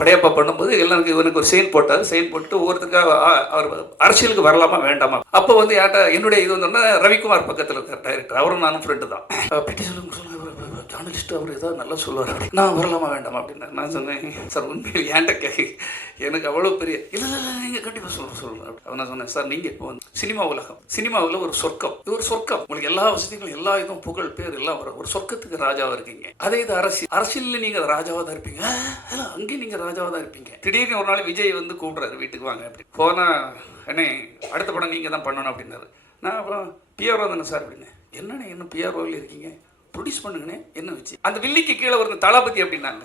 படையப்பா பண்ணும்போது எல்லாருக்கும் இவனுக்கு ஒரு செயின் போட்டார். செயின் போட்டு ஒவ்வொருத்தருக்காக அவர் அரசியலுக்கு வரலாமா வேண்டாமா? அப்போ வந்து யார்கிட்ட என்னுடைய இது வந்தோன்னா ரவிக்குமார் பக்கத்தில் இருக்கார் டைரக்டர் அவரும் நானும் ஃப்ரெண்டு தான். பிடி சொல்லுங்க சொல்லுங்க. ஜேர்னலிஸ்ட் அவர் ஏதாவது நல்லா சொல்லுவார். நான் வரலாமா வேண்டாம் அப்படின்னு நான் சொன்னேன் சார் உண்மையில் ஏன்ட்ட கே எனக்கு அவ்வளோ பெரிய இல்லை இல்லை நீங்கள் கண்டிப்பாக சொல்லுங்க சொல்லுங்க. அப்படி நான் சொன்னேன் சார் நீங்கள் இப்போ வந்து சினிமா உலகம் சினிமாவில் ஒரு சொர்க்கம் இது ஒரு சொர்க்கம். உங்களுக்கு எல்லா வசதிகளும் எல்லா இதுவும் புகழ் பேர் எல்லாம் வரும். ஒரு சொர்க்கத்துக்கு ராஜாவாக இருக்கீங்க. அதே இது அரசியல் அரசியலில் நீங்கள் ராஜாவாக தான் இருப்பீங்க. ஆ, அங்கேயும் நீங்கள் ராஜாவாக தான் இருப்பீங்க. திடீர்னு ஒரு நாள் விஜய் வந்து கூப்பிட்றாரு வீட்டுக்கு வாங்க அப்படி. போனால் அண்ணே அடுத்த படம் நீங்கள் தான் பண்ணணும் அப்படின்னாரு. நான் அப்புறம் பிஆர்ஓ தானே சார் அப்படின்னு என்னண்ணே என்ன பிஆர்ஓவில் இருக்கீங்க? ப்ரொடியூஸ் பண்ணுங்கண்ணே என்ன வச்சு? அந்த வில்லிக்கு கீழே ஒரு தளபதி அப்படின்னாங்க.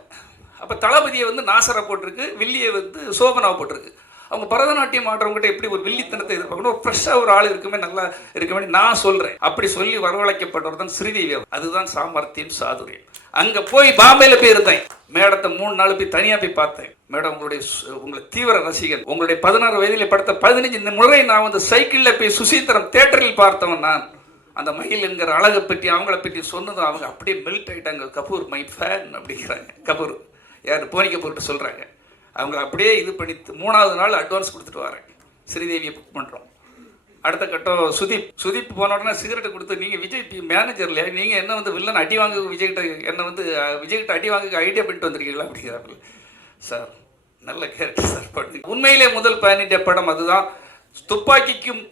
அப்போ தளபதியை வந்து நாசரா போட்டிருக்கு வில்லியை வந்து சோபனாவை போட்டிருக்கு. அவங்க பரதநாட்டியம் ஆடுறவங்ககிட்ட எப்படி ஒரு வில்லித்தனத்தை எதிர்பார்க்கணும்? ஒரு ஃப்ரெஷ்ஷாக ஒரு ஆள் இருக்குமே நல்லா இருக்குமே நான் சொல்கிறேன் அப்படி சொல்லி வரவழைக்கப்பட்டவர் தான் ஸ்ரீதேவி அதுதான் சாமர்த்தியம் சாதுரியம். அங்கே போய் பாம்பேல போய் இருந்தேன். மேடத்தை மூணு நாள் போய் தனியாக போய் பார்த்தேன். மேடம் உங்களுடைய உங்களை தீவிர ரசிகன். உங்களுடைய பதினாறு வயதில் படுத்த பதினஞ்சு இந்த முறை நான் வந்து சைக்கிளில் போய் சுசீந்திரம் தேட்டரில் பார்த்தவன் நான். அந்த மயில் என்கிற அழகை பற்றி அவங்கள பற்றி சொன்னதும் அவங்க அப்படியே மெல்ட் ஆகிட்டாங்க கபூர் மை ஃபேன் அப்படிங்கிறாங்க. கபூர். யார் போனி கபூர்கிட்ட சொல்கிறாங்க அவங்க அப்படியே இது பண்ணி மூணாவது நாள் அட்வான்ஸ் கொடுத்துட்டு வராங்க. ஸ்ரீதேவியை புக் பண்ணுறோம் அடுத்த கட்டம் சுதீப். சுதீப் போன உடனே சிகரெட்டை கொடுத்து நீங்கள் விஜய் மேனேஜர் இல்லையா? நீங்கள் என்ன வந்து வில்லன் அடி வாங்க விஜய்கிட்ட என்ன வந்து விஜய்கிட்ட அடி வாங்க ஐடியா பண்ணிட்டு வந்திருக்கீங்களா? அப்படிங்கிறார்கள் சார் நல்ல கேரக்டர் சார் பண்ணி உண்மையிலே முதல் பயணிட்ட படம் அதுதான். துப்பாக்கிக்கும்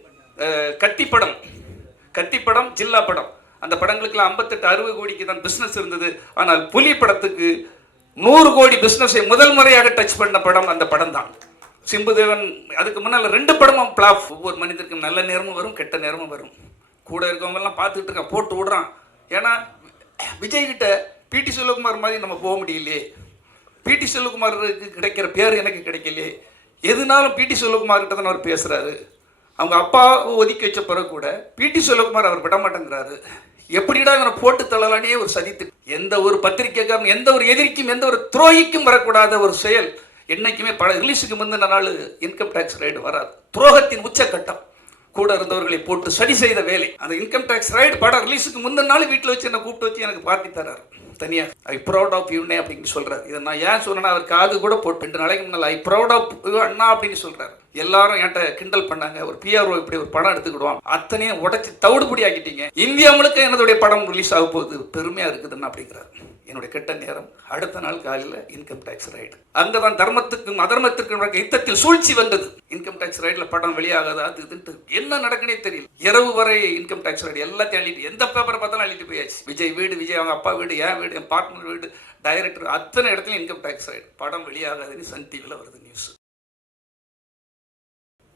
கத்தி படம். கத்தி படம் ஜில்லா படம். அந்த படங்களுக்குலாம் ஐம்பத்தெட்டு அறுபது கோடிக்கு தான் பிஸ்னஸ் இருந்தது. ஆனால் புலி படத்துக்கு நூறு கோடி பிஸ்னஸை முதல் முறையாக டச் பண்ண படம் அந்த படம் தான் சிம்புதேவன் அதுக்கு முன்னால் ரெண்டு படமும் பிளாப் ஒவ்வொரு மனிதருக்கும் நல்ல நேரமும் வரும் கெட்ட நேரமும் வரும். கூட இருக்கவங்கெல்லாம் பார்த்துட்டு இருக்கான் போட்டு விடுறான். ஏன்னா விஜய்கிட்ட பிடி செல்வகுமார் மாதிரி நம்ம போக முடியலையே. பிடி செல்வகுமாருக்கு கிடைக்கிற பேர் எனக்கு கிடைக்கலையே. எதுனாலும் பிடி செல்வகுமார்கிட்ட தான் அவர் பேசுகிறாரு அவங்க அப்பா ஒதுக்கி வச்ச பிறகு கூட பிடி செல்வகுமார் அவர் விட மாட்டேங்கிறாரு எப்படிடா இவனை போட்டு தள்ளலானே ஒரு சதித்து எந்த ஒரு பத்திரிக்கைக்காரன் எந்த ஒரு எதிரிக்கும் எந்த ஒரு துரோகிக்கும் வரக்கூடாத ஒரு செயல் என்னைக்குமே பல ரிலீஸுக்கு முந்தின நாள் இன்கம் டேக்ஸ் ரைடு வராது. துரோகத்தின் உச்சக்கட்டம். கூட இருந்தவர்களை போட்டு சரி செய்த வேலை. அந்த இன்கம் டேக்ஸ் ரைடு படம் ரிலீஸுக்கு முந்தின நாள் வீட்டில் வச்சு என்னை கூப்பிட்டு வச்சு எனக்கு பார்ட்டி தராரு தனியாக ஐ ப்ரௌட் ஆஃப் யூனே அப்படின்னு சொல்கிறார் இதை நான் ஏன் சொன்னேன்னா அவர் காது கூட போட்டு ரெண்டு நாளைக்கு முன்னால் ஐ ப்ரௌட் ஆஃப் யூ அண்ணா அப்படின்னு சொல்கிறார் எல்லாரும் என்கிட்ட கிண்டல் பண்ணாங்க. ஒரு பிஆர்ஓ இப்படி ஒரு படம் எடுத்துக்கிடுவான். அத்தனையும் உடச்சி தவிடுபடி ஆக்கிட்டீங்க. இந்தியா முழுக்க என்னுடைய படம் ரிலீஸ் ஆக போகுது. பெருமையாக இருக்குதுன்னு அப்படிங்கிறாரு. என்னுடைய கெட்ட நேரம் அடுத்த நாள் காலையில் இன்கம் டேக்ஸ் ரைடு அங்கே தான் தர்மத்துக்கும் அதர்மத்திற்கும் நடக்க யுத்தத்தில் சூழ்ச்சி வந்தது. இன்கம் டேக்ஸ் ரைடில் படம் வெளியாகாது அது இதுன்ட்டு என்ன நடக்குனே தெரியல. இரவு வரை இன்கம் டேக்ஸ் ரைடு எல்லாத்தையும் அள்ளிட்டு எந்த பேப்பரை பார்த்தாலும் அள்ளிட்டு போயாச்சு. விஜய் வீடு விஜய் அவங்க அப்பா வீடு ஏன் வீடு என் பார்ட்னர் வீடு டைரக்டர் அத்தனை இடத்துலையும் இன்கம் டேக்ஸ் ஆகிடும் படம் வெளியாகாதுன்னு சன் டிவியில் வருது நியூஸ்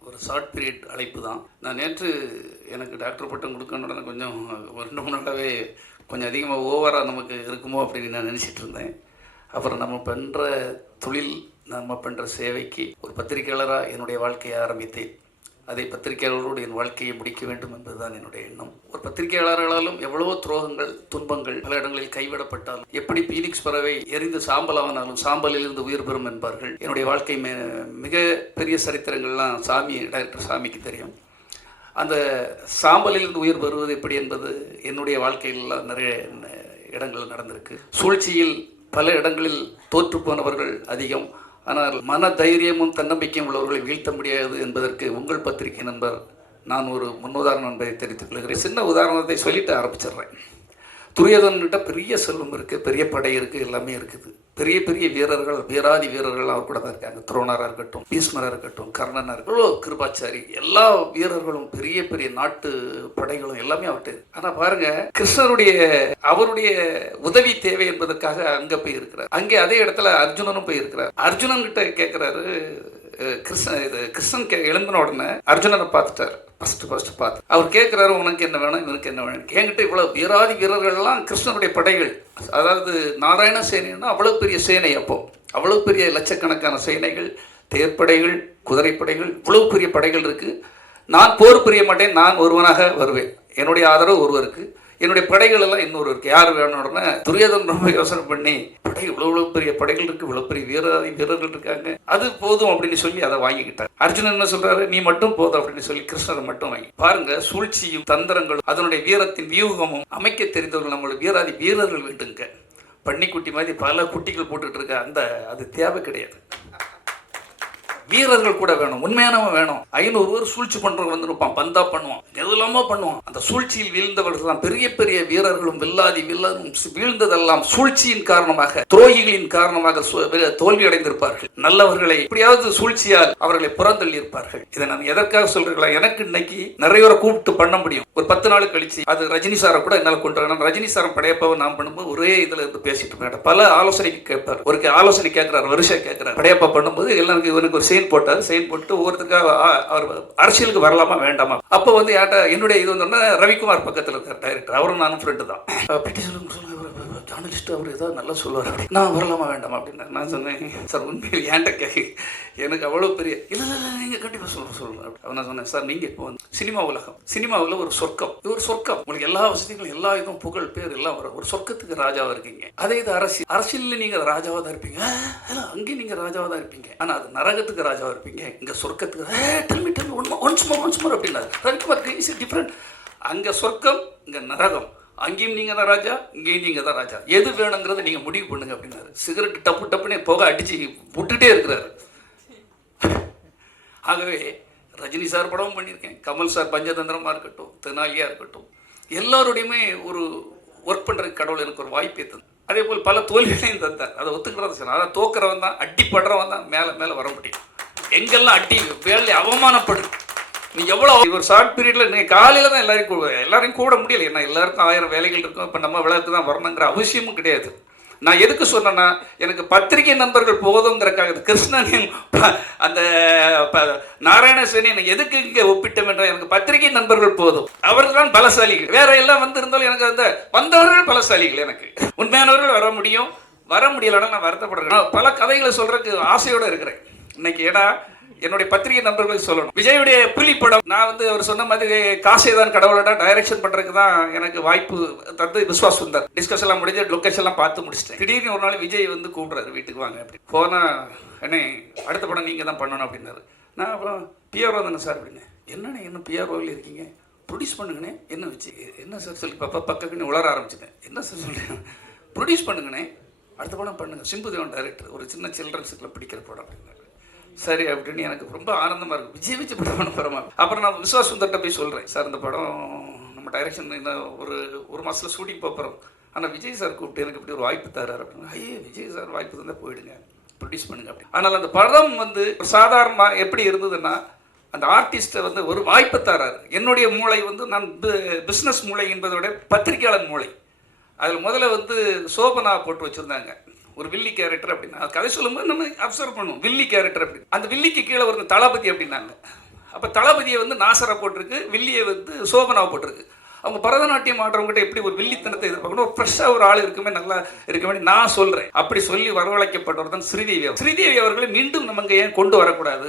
ஒரு ஷார்ட் பீரியட் அழைப்பு தான். நான் நேற்று எனக்கு டாக்டர் பட்டம் கொடுக்கணுன்னு கொஞ்சம் ரெண்டு மூணு நாளாகவே கொஞ்சம் அதிகமாக ஓவராக நமக்கு இருக்குமோ அப்படின்னு நான் நினச்சிட்டு இருந்தேன். அப்புறம் நம்ம பண்ணுற தொழில் நம்ம பண்ணுற சேவைக்கு ஒரு பத்திரிகையாளராக என்னுடைய வாழ்க்கையை ஆரம்பித்தேன். அதை பத்திரிகையாளரோடு என் வாழ்க்கையை முடிக்க வேண்டும் என்பதுதான் என்னுடைய எண்ணம். ஒரு பத்திரிகையாளர்களாலும் எவ்வளவோ துரோகங்கள் துன்பங்கள் பல இடங்களில் கைவிடப்பட்டாலும் எப்படி பீனிக்ஸ் பறவை எரிந்து சாம்பலானாலும் சாம்பலில் இருந்து உயிர் பெறும் என்பார்கள். என்னுடைய வாழ்க்கை மிக பெரிய சரித்திரங்கள்லாம் சாமி டைரக்டர் சாமிக்கு தெரியும். அந்த சாம்பலிலிருந்து உயிர் பெறுவது எப்படி என்பது என்னுடைய வாழ்க்கையிலலாம் நிறைய இடங்கள் நடந்திருக்கு. சூழ்ச்சியில் பல இடங்களில் தோற்று போனவர்கள் அதிகம். ஆனால் மன தைரியமும் தன்னம்பிக்கையும் உள்ளவர்களை வீழ்த்த முடியாது என்பதற்கு உங்கள் பத்திரிகை நண்பர் நான் ஒரு முன்னுதாரணம் என்பதை தெரிவித்துக் கொள்கிறேன். சின்ன உதாரணத்தை சொல்லிட்டு ஆரம்பிச்சிடுறேன். துரியதன்கிட்ட பெரிய செல்வம் இருக்குது பெரிய படை இருக்குது எல்லாமே இருக்குது. பெரிய பெரிய வீரர்கள் வீராதி வீரர்கள் அவர் கூட தான் இருக்காங்க. துரோணராக இருக்கட்டும் பீஷ்மராக இருக்கட்டும் கர்ணனாக இருக்கட்டும் கிருபாச்சாரி எல்லா வீரர்களும் பெரிய பெரிய நாட்டு படைகளும் எல்லாமே அவர்கிட்ட ஆனால் பாருங்க கிருஷ்ணருடைய அவருடைய உதவி தேவை என்பதற்காக அங்கே போய் இருக்கிறார். அங்கே அதே இடத்துல அர்ஜுனனும் போய் இருக்கிறார். அர்ஜுனன் கிட்ட கேட்குறாரு கிருஷ்ணன் இது கிருஷ்ணன் கே எழும்பின உடனே அர்ஜுனனை பார்த்துட்டார். ஃபஸ்ட்டு ஃபஸ்ட்டு பார்த்து. அவர் கேட்குறாரு உனக்கு என்ன வேணும்? இவனுக்கு என்ன வேணும் என்கிட்ட இவ்வளோ வீராதி வீரர்கள்லாம் கிருஷ்ணனுடைய படைகள். அதாவது நாராயண சேனைன்னா அவ்வளோ பெரிய சேனை அப்போ. அவ்வளோ பெரிய லட்சக்கணக்கான சேனைகள் தேர்ப்படைகள் குதிரைப்படைகள் இவ்வளோ பெரிய படைகள் இருக்குது நான் போர் புரிய மாட்டேன் நான் ஒருவனாக வருவேன். என்னுடைய ஆதரவு ஒருவருக்கு. என்னுடைய படைகள் எல்லாம் இன்னொரு இருக்கு. யார் வேணும்னா துரியோதன் ரொம்ப யோசனை பண்ணி படை இவ்வளவு இவ்வளவு பெரிய படைகள் இருக்கு இவ்வளவு பெரிய வீரராதி வீரர்கள் இருக்காங்க. அது போதும் அப்படின்னு சொல்லி அதை வாங்கிக்கிட்டார். அர்ஜுனன் என்ன சொல்றாரு நீ மட்டும் போதும் அப்படின்னு சொல்லி கிருஷ்ணரை மட்டும் வாங்கி. பாருங்க சூழ்ச்சியும் தந்திரங்களும் அதனுடைய வீரத்தின் வியூகமும் அமைக்க தெரிந்தவர்கள் நம்மளுடைய வீராதி வீரர்கள் வேண்டுங்க. பன்னிக்குட்டி மாதிரி பல குட்டிகள் போட்டுட்டு இருக்க அந்த அது தேவை கிடையாது. வீரர்கள் கூட வேணும் உண்மையானவன் வேணும். ஐநூறு பேர் சூழ்ச்சி பண்றவங்க வந்து இருப்பான் பந்தா பண்ணுவான் எதுலாமோ பண்ணுவான். அந்த சூழ்ச்சியில் வீழ்ந்தவர்கள் தான் பெரிய பெரிய வீரர்களும் வில்லாதி வில்லனும் வீழ்ந்ததெல்லாம் சூழ்ச்சியின் காரணமாக துரோகிகளின் காரணமாக தோல்வி அடைந்திருப்பார்கள் நல்லவர்களை எப்படியாவது சூழ்ச்சியால் அவர்களை புறந்தள்ளி இருப்பார்கள் இதை நான் எதற்காக சொல்றீங்களா எனக்கு இன்னைக்கு நிறைய கூப்பிட்டு பண்ண முடியும். ஒரு பத்து நாள் கழிச்சு அது ரஜினி சாரை கூட என்னால் கொண்டு வரணும் ரஜினி சாரம் படையப்பாவை நான் பண்ணும்போது ஒரே இதுல இருந்து பேசிட்டு இருப்பேன். பல ஆலோசனைக்கு கேட்பார். ஒரு ஆலோசனை கேட்கிறார் வருஷம் கேட்கிறார். படையப்பா பண்ணும்போது எல்லாருக்கும் இவனுக்கு ஒரு செயல் போட்டார் செயல் போட்டு ஒவ்வொருத்தருக்காக அவர் அரசியலுக்கு வரலாமா வேண்டாமா? அப்போ வந்து யார்கிட்ட என்னுடைய இது வந்தோம்னா ரவிக்குமார் பக்கத்தில் இருக்கார் டைரக்டர் அவரும் நானும் ஃப்ரெண்டு தான். பிரிட்டிஷ் ஜேர்னலிஸ்ட் அவர் ஏதாவது நல்லா சொல்லுவார் அப்படி. நான் வரலாமா வேண்டாமா அப்படின்னு நான் சொன்னேன் சார் உண்மையில் ஏன்ட்ட கேட்க எனக்கு அவ்வளோ பெரிய இல்லை இல்லை நீங்கள் கண்டிப்பாக சொல்லுங்க சொல்லுங்க. அப்படி. நான் சொன்னேன் சார் நீங்கள் இப்போ வந்து சினிமா உலகம். சினிமாவில் ஒரு சொர்க்கம். இது ஒரு சொர்க்கம். உங்களுக்கு எல்லா வசதிகளும் எல்லா இதுவும் புகழ் பேர் எல்லாம் வரும். ஒரு சொர்க்கத்துக்கு ராஜாவாக இருக்கீங்க. அதே இது அரசியல். அரசியலில் நீங்கள் ராஜாவாக தான் இருப்பீங்க. அங்கேயும் நீங்கள் ராஜாவாக தான் இருப்பீங்க. ஆனால் அது நரகத்துக்கு ராஜாவாக இருப்பீங்க. இங்கே சொர்க்கத்துக்கு tell me tell me one once more once more அப்படின்னாரு. ரவிக்குமார் இஸ் டிஃப்ரெண்ட் அங்கே சொர்க்கம் இங்கே நரகம். அங்கேயும் நீங்கள் தான் ராஜா இங்கேயும் நீங்கள் தான் ராஜா. எது வேணுங்கிறத நீங்கள் முடிவு பண்ணுங்க அப்படின்னாரு. சிகரெட் டப்பு டப்புனே புகை அடிச்சு விட்டுட்டே இருக்கிறாரு. ஆகவே ரஜினி சார் படமும் பண்ணியிருக்கேன். கமல் சார் பஞ்சதந்திரமாக இருக்கட்டும் தெனாலியாக இருக்கட்டும். எல்லாரோடையுமே ஒரு ஒர்க் பண்ணுறதுக்கு கடவுள் எனக்கு ஒரு வாய்ப்பே தந்தது அதே போல் பல தோல்விகளையும் தந்தார். அதை ஒத்துக்கிறது சார் அதை தோக்குறவன் தான் அடி படுறவன் தான் மேலே மேலே வர முடியும். எங்கெல்லாம் அடி வேலை அவமானப்படுது நீ எவ்வளோ ஒரு ஷார்ட் பீரியடில் நீ காலையில் தான் எல்லாரையும் எல்லாரையும் கூட முடியல. ஏன்னா எல்லாருக்கும் ஆயிரம் வேலைகள் இருக்கும். இப்போ நம்ம விளக்கு தான் வரணுங்கிற அவசியமும் கிடையாது. நான் எதுக்கு சொன்னேன்னா எனக்கு பத்திரிகை நண்பர்கள் போதுங்கிறக்காக கிருஷ்ணன் அந்த ப- நாராயணசேனி எனக்கு எதுக்கு இங்கே ஒப்பிட்டோம் என்றால் எனக்கு பத்திரிகை நண்பர்கள் போதும். அவர்கள் தான் பலசாலிகள். வேற எல்லாம் வந்திருந்தாலும் எனக்கு அந்த வந்தவர்கள் பலசாலிகள் எனக்கு. உண்மையானவர்கள் வர முடியும். வர முடியலன்னா நான் வருத்தப்படுறேன். பல கதைகளை சொல்றதுக்கு ஆசையோடு இருக்கிறேன். இன்னைக்கு ஏன்னா என்னுடைய பத்திரிகை நண்பர்களுக்கு சொல்லணும். விஜயுடைய புலி படம் நான் வந்து அவர் சொன்ன மாதிரி காசே தான் கடவுளடா டைரக்ஷன் பண்றதுக்கு தான் எனக்கு வாய்ப்பு தந்து விஸ்வாஸ் வந்தார். டிஸ்கஸ் எல்லாம் முடிஞ்சு லொக்கேஷன் எல்லாம் பார்த்து முடிச்சிட்டேன். திடீர்னு ஒரு நாள் விஜய் வந்து கூப்பிடுறாரு வீட்டுக்கு வாங்க அப்படி போனா அண்ணே அடுத்த படம் நீங்க தான் பண்ணணும் அப்படின்னாரு. நான் அப்புறம் பிஆர்ஓ தானே சார் அப்படின்னு. என்னண்ணே என்ன பிஆர்ஓவில் இருக்கீங்க? ப்ரொடியூஸ் பண்ணுங்கண்ணே. என்ன வச்சு என்ன சார் சொல்லி பப்பா பக்கக்குன்னு உளர ஆரம்பிச்சிட்டேன். என்ன சார் சொல்லி? ப்ரொடியூஸ் பண்ணுங்கண்ணே. அடுத்த படம் பண்ணுங்க. சிம்புதேவன் டைரக்டர் ஒரு சின்ன சில்ட்ரன்ஸுக்குள்ள பிடிக்கிற படம். அப்படின்னாரு சரி அப்படின்னு எனக்கு ரொம்ப ஆனந்தமாக இருக்கும் விஜய் விஜய் படம் பண்ண அப்புறம் நான் விஸ்வாஸ் சுந்தர்கிட்ட போய் சொல்கிறேன் சார் இந்த படம் நம்ம டைரக்ஷன் இன்னும் ஒரு ஒரு மாதத்தில் ஷூட்டிங் போகிறோம் ஆனால் விஜய் சார் கூப்பிட்டு எனக்கு இப்படி ஒரு வாய்ப்பு தராரு அப்படின்னு. ஐயே விஜய் சார் வாய்ப்பு தந்தால் போயிடுங்க. ப்ரொடியூஸ் பண்ணுங்க அப்படி ஆனால் அந்த படம் வந்து சாதாரணமாக எப்படி இருந்ததுன்னா அந்த ஆர்டிஸ்ட்டை வந்து ஒரு வாய்ப்பு தராரு என்னுடைய மூளை வந்து நான் பிஸ்னஸ் மூளை என்பதை விட பத்திரிகையாளர் மூளை. அதில் முதல்ல வந்து சோபனா போட்டு வச்சுருந்தாங்க. ஒரு வில்லி கேரக்டர் அப்படின்னா அது கதை சொல்லும்போது நம்ம அப்சர்வ் பண்ணுவோம். வில்லி கேரக்டர் அப்படி. அந்த வில்லிக்கு கீழே ஒரு தளபதி அப்படின்னாங்க. அப்போ தளபதியை வந்து நாசரா போட்டிருக்கு வில்லியை வந்து சோபனாவை போட்டிருக்கு. அவங்க பரதநாட்டியம் ஆடுறவங்ககிட்ட எப்படி ஒரு வில்லித்தனத்தை எதிர்பார்க்கணும்? ஒரு ஃப்ரெஷ்ஷாக ஒரு ஆள் இருக்குமே நல்லா இருக்க வேண்டிய நான் சொல்கிறேன் அப்படி சொல்லி வரவழைக்கப்பட்டவர் தான் ஸ்ரீதேவி ஸ்ரீதேவி அவர்களை மீண்டும் நம்ம ஏன் கொண்டு வரக்கூடாது?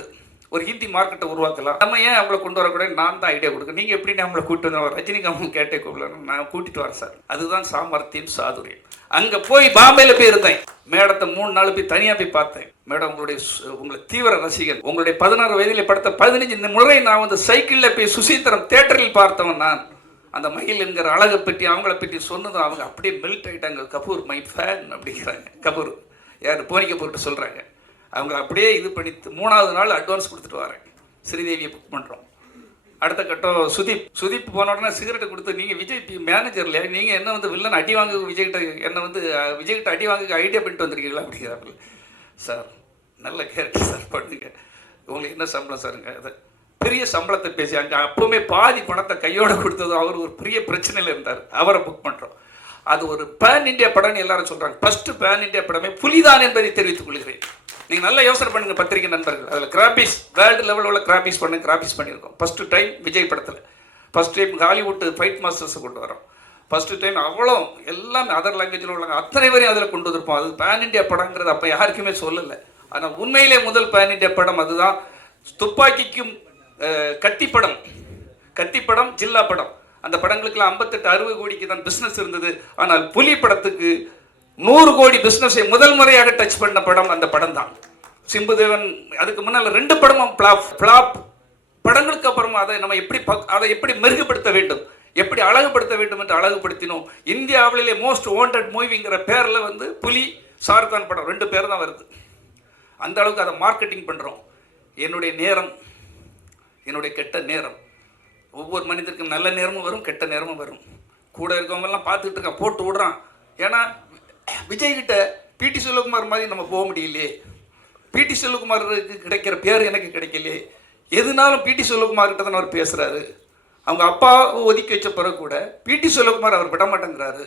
ஒரு ஹிந்தி மார்க்கெட்டை உருவாக்கலாம். நம்ம ஏன் அவங்கள கொண்டு வரக்கூடாது நான் தான் ஐடியா கொடுக்க நீங்கள் எப்படி நம்மளை கூப்பிட்டு வந்து ரஜினிகாந்த் கேட்டே கூப்பிடலாம். நான் கூட்டிட்டு வரேன் சார். அதுதான் சாமர்த்தியம் சாதுரியம் அங்கே போய் பாம்பேல போய் இருந்தேன். மேடத்தை மூணு நாள் போய் தனியாக போய் பார்த்தேன். மேடம் உங்களுடைய உங்களை தீவிர ரசிகன். உங்களுடைய பதினாறு வயதில் படுத்த பதினஞ்சு இந்த முறை நான் வந்து சைக்கிளில் போய் சுசீந்திரம் தேட்டரில் பார்த்தவன் நான். அந்த மயில் என்கிற அழகை பற்றி அவங்கள பற்றி சொன்னதும் அவங்க அப்படியே மெல்ட் ஆயிட்டாங்க. கபூர் மை ஃபேன் அப்படிங்கிறாங்க. கபூர். யார்? போனி கபூர்கிட்ட சொல்கிறாங்க அவங்க அப்படியே இது பண்ணி மூணாவது நாள் அட்வான்ஸ் கொடுத்துட்டு வரேன். ஸ்ரீதேவியை புக் பண்ணுறோம் அடுத்த கட்டம் சுதீப். சுதீப் போன உடனே சிகரெட்டை கொடுத்து நீங்கள் விஜய் மேனேஜர் இல்லையா? நீங்கள் என்ன வந்து வில்லன் அடி வாங்க விஜய்கிட்ட என்ன வந்து விஜய்கிட்ட அடி வாங்க ஐடியா பண்ணிட்டு வந்திருக்கீங்களா? அப்படிங்கிறார்கள் சார் நல்ல கேரக்டர் சார் பண்ணுங்க. உங்களுக்கு என்ன சம்பளம் சாருங்க அதை பெரிய சம்பளத்தை பேசி அங்கே அப்போவுமே பாதி பணத்தை கையோடு கொடுத்ததும் அவர் ஒரு பெரிய பிரச்சனையில் இருந்தார். அவரை புக் பண்ணுறோம் அது ஒரு பேன் இந்தியா படம்னு எல்லாரும் சொல்கிறாங்க ஃபஸ்ட்டு பேன் இந்தியா படமே புலிதான் என்பதை தெரிவித்துக் கொள்கிறேன். நீங்கள் நல்லா யோசனை பண்ணுங்க பத்திரிகை நண்பர்கள். அதில் கிராபிஸ் வேர்ல்டு லெவலில் உள்ள கிராபிஸ் பண்ணி கிராபிஸ் பண்ணியிருக்கோம். ஃபஸ்ட்டு டைம் விஜய் படத்தில். ஃபர்ஸ்ட் டைம் ஹாலிவுட்டு ஃபைட் மாஸ்டர்ஸை கொண்டு வரோம் ஃபஸ்ட்டு டைம் அவ்வளோ எல்லாமே அதர் லாங்குவேஜில் உள்ளவங்க அத்தனை வரையும் அதில் கொண்டு வந்திருப்போம். அது பேன் இந்தியா படங்கிறது அப்போ யாருக்குமே சொல்லலை. ஆனால் உண்மையிலே முதல் பேன் இந்தியா படம் அதுதான். துப்பாக்கிக்கும் கத்தி படம். கத்தி படம் ஜில்லா படம். அந்த படங்களுக்குலாம் ஐம்பத்தெட்டு அறுபது கோடிக்கு தான் பிஸ்னஸ் இருந்தது. ஆனால் புலி படத்துக்கு நூறு கோடி பிஸ்னஸை முதல் முறையாக டச் பண்ண படம் அந்த படம் தான் சிம்புதேவன் அதுக்கு முன்னால் ரெண்டு படமும் பிளாப் பிளாப் படங்களுக்கு அப்புறம் அதை நம்ம எப்படி பக்- அதை எப்படி மெருகுபடுத்த வேண்டும்? எப்படி அழகுபடுத்த வேண்டும் என்று அழகுபடுத்தினோம். இந்தியாவிலே மோஸ்ட் வாண்டட் மூவிங்கிற பேரில் வந்து புலி ஷாருக்கான் படம் ரெண்டு பேர் தான் வருது. அந்த அளவுக்கு அதை மார்க்கெட்டிங் பண்ணுறோம் என்னுடைய நேரம் என்னுடைய கெட்ட நேரம். ஒவ்வொரு மனிதருக்கும் நல்ல நேரமும் வரும் கெட்ட நேரமும் வரும். கூட இருக்கவங்கெல்லாம் பார்த்துட்டு இருக்கான் போட்டு விடுறான். ஏன்னா விஜய் கிட்ட பிடி செல்வகுமார் மாதிரி நம்ம போக முடியலையே. பிடி செல்வகுமாருக்கு கிடைக்கிற பேர் எனக்கு கிடைக்கலையே. எதுனாலும் பிடி செல்வகுமார்கிட்ட தான் அவர் பேசுகிறாரு அவங்க அப்பா ஒதுக்கி வச்ச பிறகு கூட பிடி செல்வகுமார் அவர் விட மாட்டேங்கிறாரு.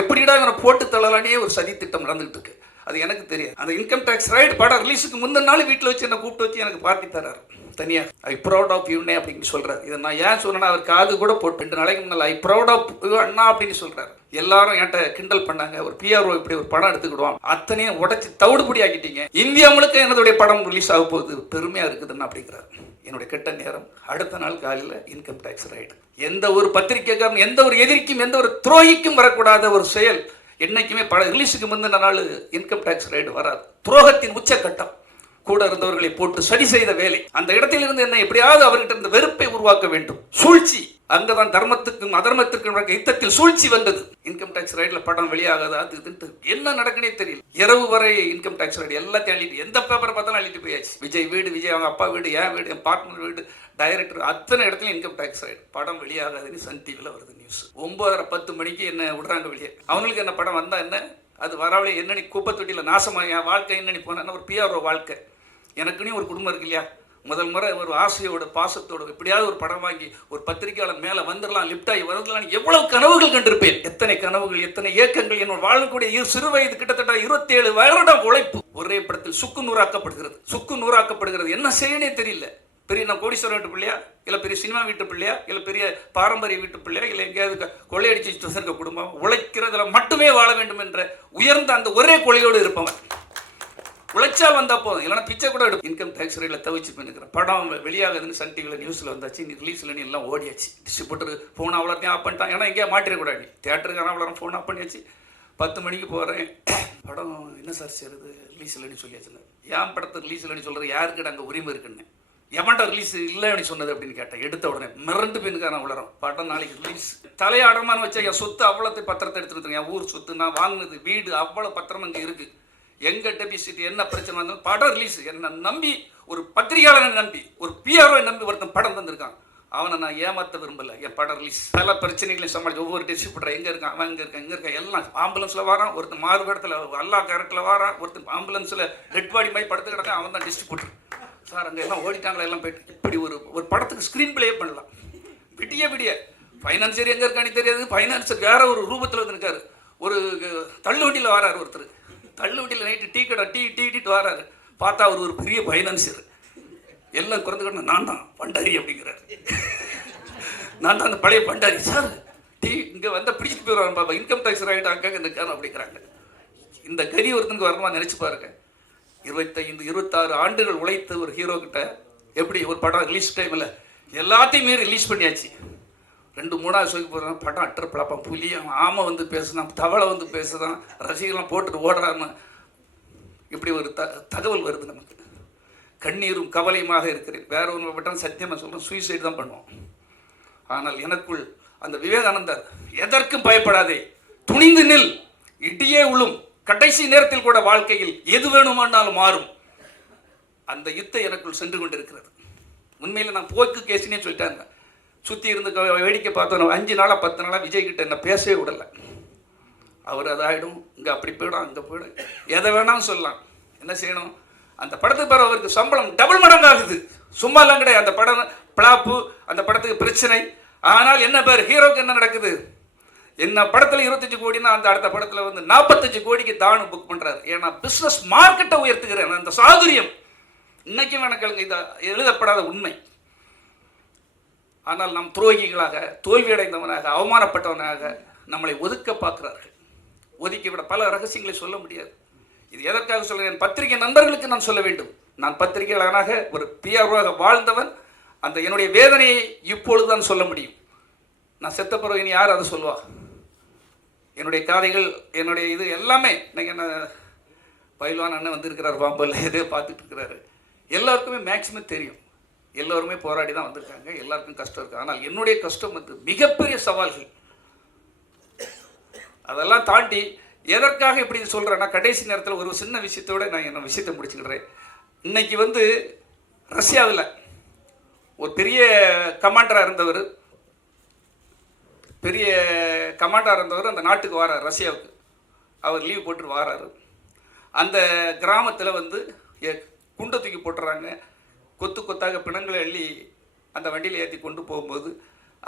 எப்படிடா இவனை போட்டு தள்ளலானே ஒரு சதி திட்டம் நடந்துகிட்டு இருக்கு. அது எனக்கு தெரியாது. அந்த இன்கம் டேக்ஸ் ரைட் படம் ரிலீஸுக்கு முந்தின நாள் வீட்டில் வச்சு என்னை கூப்பிட்டு வச்சு எனக்கு பார்ட்டி தராரு தனியாக ஐ ப்ரௌட் ஆஃப் யூனே அப்படின்னு சொல்கிறார் இதை நான் ஏன் சொன்னேன்னா அவர் காது கூட போட்டு ரெண்டு நாளைக்கு முன்னால் ஐ ப்ரௌட் ஆஃப் யூ அண்ணா அப்படின்னு சொல்கிறார் எல்லாரும் என்கிட்ட கிண்டல் பண்ணாங்க. ஒரு பிஆர்ஓ இப்படி ஒரு படம் எடுத்துக்கிடுவான். அத்தனையும் உடச்சி தவிடுபடி ஆக்கிட்டீங்க. இந்தியா முழுக்க என்னுடைய படம் ரிலீஸ் ஆக போகுது. பெருமையாக இருக்குதுன்னு அப்படிங்கிறார். என்னுடைய கெட்ட நேரம் அடுத்த நாள் காலையில் இன்கம் டேக்ஸ் ரைடு எந்த ஒரு பத்திரிகைக்காரன் எந்த ஒரு எதிரிக்கும் எந்த ஒரு துரோகிக்கும் வரக்கூடாத ஒரு செயல் என்றைக்குமே படம் ரிலீஸுக்கு முந்தின நாள் இன்கம் டேக்ஸ் ரைடு வராது. துரோகத்தின் உச்சக்கட்டம். கூட இருந்தவர்களை போட்டு சரி செய்த வேலை. அந்த இடத்தில் இருந்து என்ன எப்படியாவது அவர்கிட்ட இருந்த வெறுப்பை உருவாக்க வேண்டும். சூழ்ச்சி. அங்கதான் தர்மத்துக்கும் அதர்மத்திற்கும் நடக்க யுத்தத்தில் சூழ்ச்சி வந்தது. இன்கம் டேக்ஸ் ரைட்ல படம் வெளியாகாது அது இதுன்ட்டு என்ன நடக்குனே தெரியல. இரவு வரை இன்கம் டேக்ஸ் ரைடு எல்லாத்தையும் அள்ளிட்டு எந்த பேப்பரை பார்த்தாலும் அள்ளிட்டு போயாச்சு. விஜய் வீடு விஜய் அவங்க அப்பா வீடு என் வீடு என் பார்ட்னர் வீடு டைரக்டர் அத்தனை இடத்துலையும் இன்கம் டேக்ஸ் ரைடு படம் வெளியாகாதுன்னு சன் டிவியில் வருது நியூஸ் ஒன்பதரை பத்து மணிக்கு என்ன விடுறாங்க வெளியே. அவங்களுக்கு என்ன படம் வந்தா என்ன? அது வரவழி என்னன்னு குப்பை தொட்டியில் நாசமா என் வாழ்க்கை என்னன்னு போனேன்னா ஒரு பிஆர்ஓ வாழ்க்கை. எனக்குன்னே ஒரு குடும்பம் இருக்கு இல்லையா? முதல் முறை ஒரு ஆசையோட பாசத்தோட எப்படியாவது ஒரு படம் வாங்கி ஒரு பத்திரிகையாளர் மேலே வந்துடலாம் லிப்ட் ஆகி வந்துடலாம் எவ்வளவு கனவுகள் கண்டிருப்பேன். எத்தனை கனவுகள் எத்தனை இயக்கங்கள் என்னோட வாழக்கூடிய இரு சிறு வயது கிட்டத்தட்ட இருபத்தேழு வருடம் உழைப்பு. ஒரே படத்தில் சுக்கு நூறாக்கப்படுகிறது. சுக்கு நூறாக்கப்படுகிறது. என்ன செய்யனே தெரியல. பெரிய நான் கோடீஸ்வரர் வீட்டு பிள்ளையா? இல்லை பெரிய சினிமா வீட்டு பிள்ளையா? இல்லை பெரிய பாரம்பரிய வீட்டு பிள்ளையா? இல்லை எங்கேயாவது கொள்ளையடிச்சு இருக்க குடும்பம்? உழைக்கிறதுல மட்டுமே வாழ வேண்டும் என்ற உயர்ந்த அந்த ஒரே கொலையோடு இருப்பவன். உழைச்சா வந்தா போதும். இல்லைனா பிச்சை கூட எடுக்கும். இன்கம் டேக்ஸ் ரேட்டில் தவிச்சு பண்ணிக்கிறேன் படம் வெளியாகுதுன்னு சன் டிவியில் நியூஸில் வந்தாச்சு. நீ ரிலீஸ்லன்னு நீ எல்லாம் ஓடியாச்சு. டிஸ்ட்ரிபியூட்டர் ஃபோன் அவ்வளோத்தையும் ஆஃப் பண்ணிட்டான். ஏன்னா எங்கேயா மாட்டிடக்கூடாது நீ. தேட்டருக்கான அவ்வளோ ஃபோன் ஆஃப் பண்ணியாச்சு. பத்து மணிக்கு போகிறேன் படம் என்ன சார் சேருது ரிலீஸ் இல்லைன்னு சொல்லியாச்சுன்னு ஏன் படத்தை ரிலீஸ் இல்லைன்னு சொல்கிறது யாருக்கு அங்கே உரிமை இருக்குன்னு. எவன்டா ரிலீஸ் இல்லைன்னு சொன்னது அப்படின்னு கேட்டேன். எடுத்த உடனே மிரண்டு பெண்ணுக்காரன் உளரும் படம் நாளைக்கு ரிலீஸ் தலையாடமான்னு வச்சா என் சொத்து அவ்வளோத்தையும் பத்திரத்தை எடுத்துட்டு என் ஊர் சொத்து நான் வாங்கினது வீடு அவ்வளோ பத்திரம் அங்கே இருக்குது எங்கள் டெபிசிட் என்ன பிரச்சனை வந்தாலும் படம் ரிலீஸ் என்ன நம்பி ஒரு பத்திரிகையாளனை நம்பி ஒரு பிஆர்ஓ நம்பி ஒருத்தன் படம் தந்திருக்கான். அவனை நான் ஏமாற்ற விரும்பல. என் படம் ரிலீஸ் பல பிரச்சனைகளையும் சமாளிச்சு ஒவ்வொரு டிஸ்ட்ரிபியூட்டர் எங்கே இருக்கான் அவன் எங்க இருக்கான் இங்கே இருக்கான் எல்லாம் ஆம்புலன்ஸில் வரான் ஒருத்தன் மாறுபடத்தில் அல்லா கேரக்டர்ல வரான் ஒருத்தன் ஆம்புலன்ஸில் டெட் பாடி மாதிரி படுத்து கிடக்கான் அவன் தான் டிஸ்ட்ரிபியூட்டர் சார் அங்கே எல்லாம் ஓடிட்டாங்களா எல்லாம் போயிட்டு இப்படி ஒரு ஒரு படத்துக்கு ஸ்க்ரீன் பிளே பண்ணலாம். விடிய விடிய. ஃபைனான்சியர் எங்கே இருக்கான்னு தெரியாது ஃபைனான்சர் வேற ஒரு ரூபத்தில் வந்துருக்காரு ஒரு தள்ளுவண்டியில் வராரு ஒருத்தர். தள்ளுவட்டியில் நைட்டு டீ கடை டீ டீ டீட்டு வராரு. பார்த்தா அவர் ஒரு பெரிய ஃபைனான்சியர் எல்லாம் குறைந்து நான் தான் பண்டாரி அப்படிங்கிறாரு. நான் தான் அந்த பழைய பண்டாரி. சார் டீ இங்கே வந்தால் பிடிச்சிட்டு போயிடுவாங்க பாப்பா. இன்கம் டேக்ஸ் ரைட் அங்கங்க நிற்கான அப்படிங்கிறாங்க. இந்த கரி ஒருத்தனுக்கு வரமா நினச்சி பாருங்க. இருபத்தைந்து இருபத்தாறு ஆண்டுகள் உழைத்த ஒரு ஹீரோ கிட்ட எப்படி ஒரு படம் ரிலீஸ் டைமில் எல்லாத்தையுமே ரிலீஸ் பண்ணியாச்சு. ரெண்டு மூணாவது ஷோக்கு போகிறான் படம் அட்டர் பிளப்பான் புலி அவன் ஆமை வந்து பேசுனான் தவளை வந்து பேசுதான் ரசிகர்லாம் போட்டுட்டு ஓடுறான்னு இப்படி ஒரு த தகவல் வருது நமக்கு? கண்ணீரும் கவலையுமாக இருக்கிறேன். வேற ஒன்று பட்டம் சத்தியமாக சொல்கிறேன் சூசைடு தான் பண்ணுவோம் ஆனால் எனக்குள் அந்த விவேகானந்தர் எதற்கும் பயப்படாதே துணிந்து நில் இடியே உளும் கடைசி நேரத்தில் கூட வாழ்க்கையில் எது வேணுமானாலும் மாறும். அந்த யுத்தம் எனக்குள் சென்று கொண்டிருக்கிறது. உண்மையில் நான் போக்கு கேசினே சொல்லிட்டாங்க. சுற்றி இருந்து வேடிக்கை பார்த்தோம் அஞ்சு நாளாக பத்து நாளாக விஜய் கிட்ட என்ன பேசவே விடலை. அவர் அதாயிடும் இங்கே அப்படி போயிடும் அங்கே போயிடும். எதை வேணாலும் சொல்லலாம். என்ன செய்யணும்? அந்த படத்துக்கு பிறகு அவருக்கு சம்பளம் டபுள் மடங்கு ஆகுது சும்மாலாம் கிடையாது. அந்த படம் பிளாப்பு அந்த படத்துக்கு பிரச்சனை. ஆனால் என்ன பேர் ஹீரோக்கு என்ன நடக்குது? என்ன படத்தில் இருபத்தஞ்சு கோடினா அந்த அடுத்த படத்தில் வந்து நாற்பத்தஞ்சு கோடிக்கு தானு புக் பண்ணுறாரு ஏன்னா பிஸ்னஸ் மார்க்கெட்டை உயர்த்துகிறேன். அந்த சாதுரியம். இன்னைக்கும் எனக்கு இது எழுதப்படாத உண்மை. ஆனால் நாம் துரோகிகளாக தோல்வியடைந்தவனாக அவமானப்பட்டவனாக நம்மளை ஒதுக்க பார்க்கிறார்கள். ஒதுக்கிவிட பல ரகசியங்களை சொல்ல முடியாது. இது எதற்காக சொல்கிறேன் பத்திரிகை நண்பர்களுக்கு நான் சொல்ல வேண்டும். நான் பத்திரிகையாளனாக ஒரு பிஆர்வாக வாழ்ந்தவன். அந்த என்னுடைய வேதனையை இப்பொழுதுதான் சொல்ல முடியும். நான் செத்த பிறகு இனி யார் அதை சொல்லுவா? என்னுடைய காதைகள் என்னுடைய இது எல்லாமே இன்னைக்கு என்ன பயில்வான் அண்ணன் வந்திருக்கிறார் பாம்பல் இதே பார்த்துட்டு இருக்கிறாரு. எல்லாருக்குமே மேக்சிமம் தெரியும். எல்லோருமே போராடி தான் வந்திருக்காங்க. எல்லாருக்கும் கஷ்டம் இருக்குது ஆனால் என்னுடைய கஷ்டம் வந்து மிகப்பெரிய சவால்கள். அதெல்லாம் தாண்டி எதற்காக இப்படி சொல்கிறேன்னா கடைசி நேரத்தில் ஒரு சின்ன விஷயத்தோட நான் என்ன விஷயத்தை முடிச்சுக்கிறேன். இன்னைக்கு வந்து ரஷ்யாவில் ஒரு பெரிய கமாண்டராக இருந்தவர். பெரிய கமாண்டராக இருந்தவர் அந்த நாட்டுக்கு வாரார் ரஷ்யாவுக்கு. அவர் லீவ் போட்டு வாராரு. அந்த கிராமத்தில் வந்து எ- குண்டை தூக்கி போட்டுறாங்க. கொத்து கொத்தாக பிணங்களை அள்ளி அந்த வண்டியில் ஏற்றி கொண்டு போகும்போது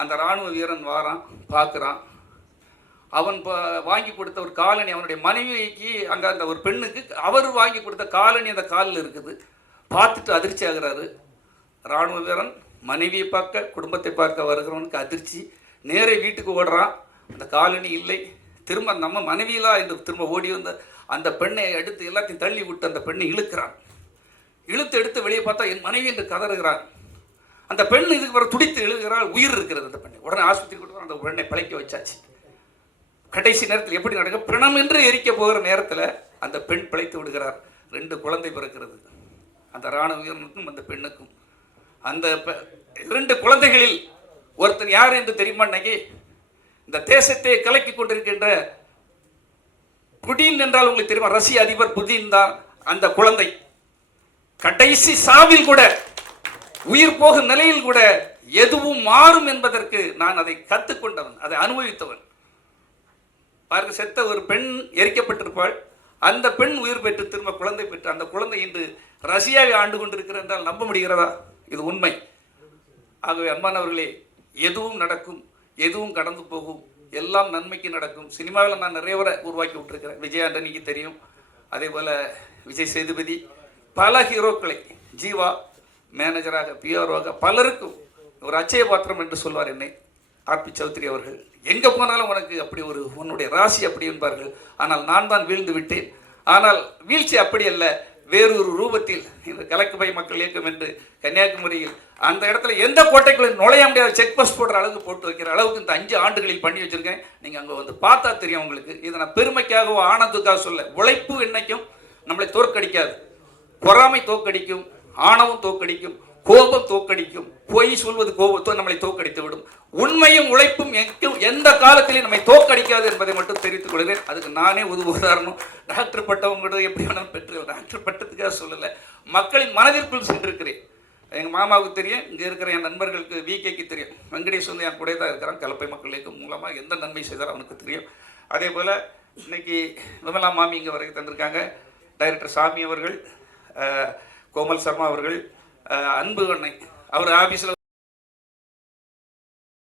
அந்த இராணுவ வீரன் வாரான் பார்க்குறான் அவன் வாங்கி கொடுத்த ஒரு காலணி அவனுடைய மனைவிக்கு அங்கே அந்த ஒரு பெண்ணுக்கு அவர் வாங்கி கொடுத்த காலணி அந்த காலில் இருக்குது. பார்த்துட்டு அதிர்ச்சி ஆகுறாரு. இராணுவ வீரன் மனைவியை பார்க்க குடும்பத்தை பார்க்க வருகிறவனுக்கு அதிர்ச்சி. நேரே வீட்டுக்கு ஓடுறான். அந்த காலணி இல்லை. திரும்ப நம்ம மனைவியெல்லாம் இந்த திரும்ப ஓடி வந்த அந்த பெண்ணை எடுத்து எல்லாத்தையும் தள்ளி விட்டு அந்த பெண்ணை இழுக்கிறான். இழுத்து எடுத்து வெளியே பார்த்தா என் மனைவி என்று கதறுகிறார் அந்த பெண் இதுக்கு வர துடித்து எழுகிறாள். உயிர் இருக்கிறது அந்த பெண்ணை. உடனே ஆஸ்பத்திரி கொண்டு அந்த உடனே பிழைக்க வச்சாச்சு. கடைசி நேரத்தில் எப்படி நடக்கும் பிணம் என்று எரிக்க போகிற நேரத்தில் அந்த பெண் பிழைத்து விடுகிறார். ரெண்டு குழந்தை பிறக்கிறது. அந்த இராணுவ வீரனுக்கும் அந்த பெண்ணுக்கும். அந்த இரண்டு குழந்தைகளில் ஒருத்தன் யார் என்று தெரியுமா இன்னைக்கு? இந்த தேசத்தை கலக்கி கொண்டிருக்கின்ற புடின் என்றால் உங்களுக்கு தெரியுமா? ரஷ்ய அதிபர் புதின் தான் அந்த குழந்தை. கடைசி சாவில் கூட உயிர் போகும் நிலையில் கூட எதுவும் மாறும் என்பதற்கு நான் அதை கற்றுக்கொண்டவன் அதை அனுபவித்தவன். பாருங்க செத்த ஒரு பெண் எரிக்கப்பட்டிருப்பாள். அந்த பெண் உயிர் பெற்று திரும்ப குழந்தை பெற்று அந்த குழந்தை இன்று ரஷ்யாவை ஆண்டு கொண்டிருக்கிறது என்றால் நம்ப முடிகிறதா? இது உண்மை. ஆகவே அம்மானவர்களே எதுவும் நடக்கும் எதுவும் கடந்து போகும் எல்லாம் நன்மைக்கு நடக்கும். சினிமாவில் நான் நிறைய வரை உருவாக்கி விட்டுருக்கிறேன். விஜய் ஆண்டனிக்கு தெரியும். அதே போல் விஜய் சேதுபதி பல ஹீரோக்களை ஜீவா மேனேஜராக பிஆர்ஓக பலருக்கும் ஒரு அச்சய பாத்திரம் என்று சொல்வார் என்னை ஆர்பி சௌத்ரி அவர்கள். எங்கே போனாலும் உனக்கு அப்படி ஒரு உன்னுடைய ராசி அப்படி என்பார்கள். ஆனால் நான் தான் வீழ்ந்து விட்டேன். ஆனால் வீழ்ச்சி அப்படி அல்ல. வேறொரு ரூபத்தில் இந்த கலக்கு பை மக்கள் இயக்கம் என்று கன்னியாகுமரியில் அந்த இடத்துல எந்த கோட்டைக்குள்ள நுழைய முடியாத செக் போஸ்ட் போடுற அளவுக்கு போட்டு வைக்கிற அளவுக்கு இந்த அஞ்சு ஆண்டுகளில் பண்ணி வச்சிருக்கேன். நீங்கள் அங்கே வந்து பார்த்தா தெரியும் உங்களுக்கு. இதை நான் பெருமைக்காகவோ ஆனந்துக்காக சொல்ல உழைப்பு என்னைக்கும் நம்மளை தோற்கடிக்காது. பொறாமை தோற்கடிக்கும் ஆணவம் தோற்கடிக்கும் கோபம் தோற்கடிக்கும் பொய் சொல்வது கோபத்தோ நம்மளை தோற்கடித்து விடும். உண்மையும் உழைப்பும் எந்த காலத்திலும் நம்மை தோற்கடிக்காது என்பதை மட்டும் தெரிவித்துக் கொள்கிறேன். அதுக்கு நானே ஒரு உதாரணம். டாக்டர் பட்டம் எப்படி வேணாலும் பெற்று டாக்டர் பட்டத்துக்காக சொல்லலை. மக்களின் மனதிற்குள் சென்றிருக்கிறேன். எங்கள் மாமாவுக்கு தெரியும் இங்கே இருக்கிற என் நண்பர்களுக்கு விகேக்கு தெரியும். வெங்கடேஷ் வந்து என் கூட தான் இருக்கிறான். கலப்பை மக்கள் இயக்கம் மூலமாக எந்த நன்மை செய்தாலும் அவனுக்கு தெரியும். அதே போல் இன்னைக்கு விமலா மாமி இங்கே வரைக்கும் தந்திருக்காங்க. டைரக்டர் சாமி அவர்கள் கோமல் சர்மா அவர்கள் அன்பு அன்னை அவர் ஆஃபீஸில்